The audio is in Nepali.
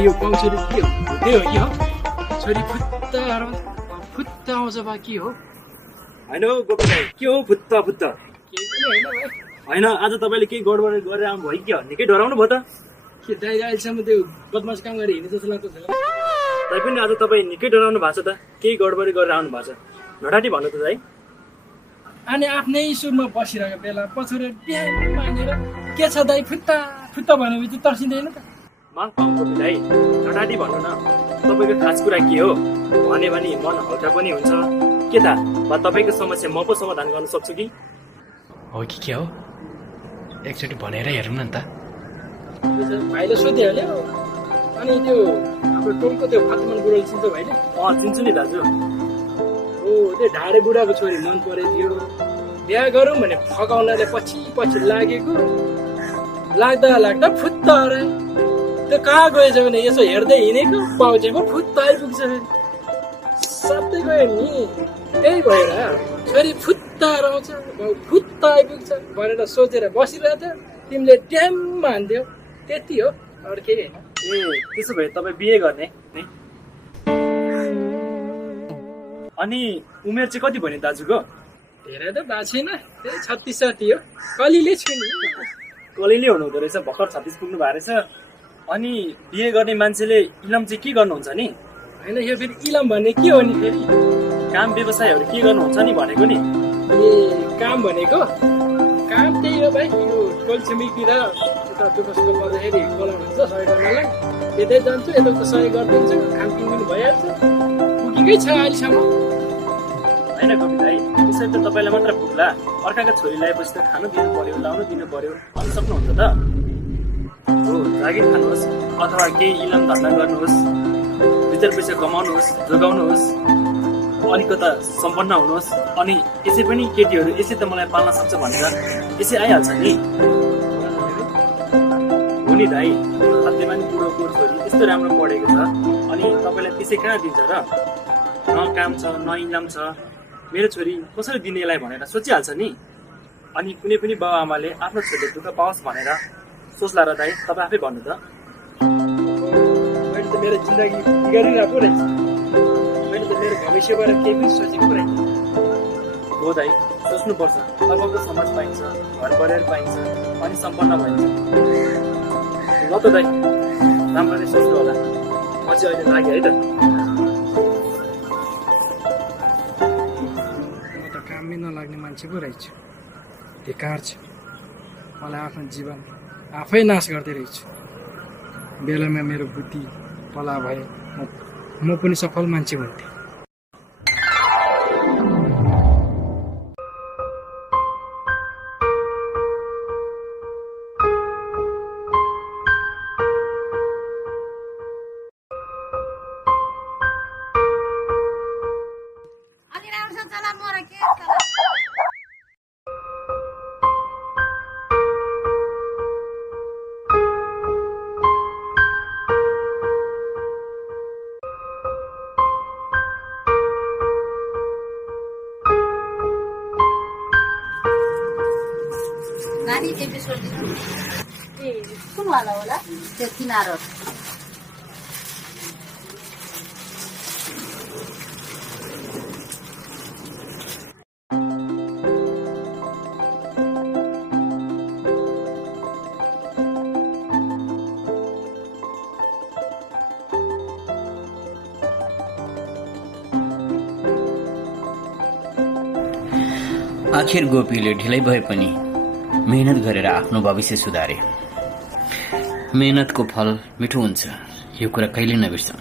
यो गाउँ छोरी के हो त्यही हो कि हो छोरी फुत्ता आउँछ बा के हो होइन हौ गोपी भाइ के हो फुत्ता फुत्ता केही पनि होइन भाइ होइन आज तपाईँले केही गडबड गरेर आउनुभयो कि निकै डराउनु भयो त के दाइ अहिलेसम्म त्यो बदमास काम गरेर हिँड्ने जस्तो लाग्छ तैपनि आज तपाईँ निकै डराउनु भएको छ त केही गडबडी गरेर आउनु भएको छ नडाटी भन्नु त दाइ अनि आफ्नै सुरमा बसिरहेको बेला पछुरे बिहान मानेर के छ दाइ फुत्ता फुत्ता भनेपछि तर्सिँदैन त मान पाउँको दाइ नडाटी भन्नु न तपाईँको खास कुरा के हो भने मन हल्का पनि हुन्छ के त बा तपाईँको समस्या म पो समाधान गर्न सक्छु कि हो कि के हो एकचोटि भनेर हेरौँ न त भाइले सोधिहाल्यो अनि त्यो हाम्रो टोलको त्यो फातुमन बुढोले चिन्छ भाइले चिन्छु नि दाजु हो त्यो ढाडे बुढाको छोरी मन परेथ्यो बिहा गरौँ भने फगाउनले पछि लागेको लाग्दा फुत्ता हरायो त्यो कहाँ गएछ भने यसो हेर्दै हिँडेको पाउचेको फुत्ता आइपुग्छ सबै गयो नि त्यही भएर छोरी फुत्ता हराउँछ फुत्ता आइपुग्छ भनेर सोचेर बसिरहेको थियो तिमीले ट्याम्म हान्थ्यौ त्यति हो अरू केही होइन ए त्यसो भए तपाईँ बिहे गर्ने नि अनि उमेर चाहिँ कति भन्यो दाजुको धेरै त भएको छैन त्यही 36 हो कलिले छु नि कलिले हुनुहुँदो रहेछ भर्खर 36 पुग्नु भएको रहेछ अनि बिहे गर्ने मान्छेले इलम चाहिँ के गर्नुहुन्छ नि होइन यो फेरि इलम भन्ने के हो नि फेरि काम व्यवसायहरू के गर्नुहुन्छ नि भनेको नि ए काम भनेको काम त्यही हो भाइ यो टोल छिमेकीतिर यता दुःख सुख पर्दाखेरि बोलाउनुहुन्छ सहयोग गर्नलाई यतै जान्छु यता सहयोग गरिदिन्छु खानपिन पनि भइहाल्छ पुगेकै छ अहिलेसम्म होइन कवि दाइ त्यसरी त तपाईँलाई मात्र पुग्ला अर्काको छोरी ल्याएपछि त खानु दिनु पर्यो लाउनु दिनु पर्यो अनि सक्नुहुन्छ त हो जागिर खानुहोस् अथवा केही इलम धन्दा गर्नुहोस् 2 पैसा कमाउनुहोस् जोगाउनुहोस् अलिकता सम्पन्न हुनुहोस् अनि यसै पनि केटीहरू यसै त मलाई पाल्न सक्छ भनेर यसै आइहाल्छ नि हो नि दाइ हातैमा नि बुढोको छोरी यस्तो राम्रो पढेको छ अनि तपाईँलाई त्यसै कहाँ दिन्छ र न काम छ न इनाम छ मेरो छोरी कसरी दिनेलाई भनेर सोचिहाल्छ नि अनि कुनै पनि बाउ आमाले आफ्नो छोरीले दुःख पाओस् भनेर सोच्ला र दाइ तपाईँ आफै भन्नु त मैले त मेरो जिन्दगी बिगारिरहेको रहेछ मैले त मेरो भविष्यबाट केही पनि सोचेको रहेछ हो दाइ सोच्नुपर्छ अर्को समाज पाइन्छ घर परिवार पाइन्छ अनि सम्पन्न भइन्छ ल त दाइ राम्ररी सोच्नु होला म चाहिँ अहिले लागेँ है त म त काममै नलाग्ने मान्छे पो रहेछु बेकार छ मलाई आफ्नो जीवन आफै नाश गर्दै रहेछु बेलामा मेरो बुद्धि पला भए म पनि सफल मान्छे हुन्थेँ कुन वाला होला त्यो किनारो आखिर गोपीले ढिलै भए पनि मेहनत गरेर आफ्नो भविष्य सुधारे। मेहनतको फल मिठो हुन्छ, यो कुरा कहिले नबिर्सौँ।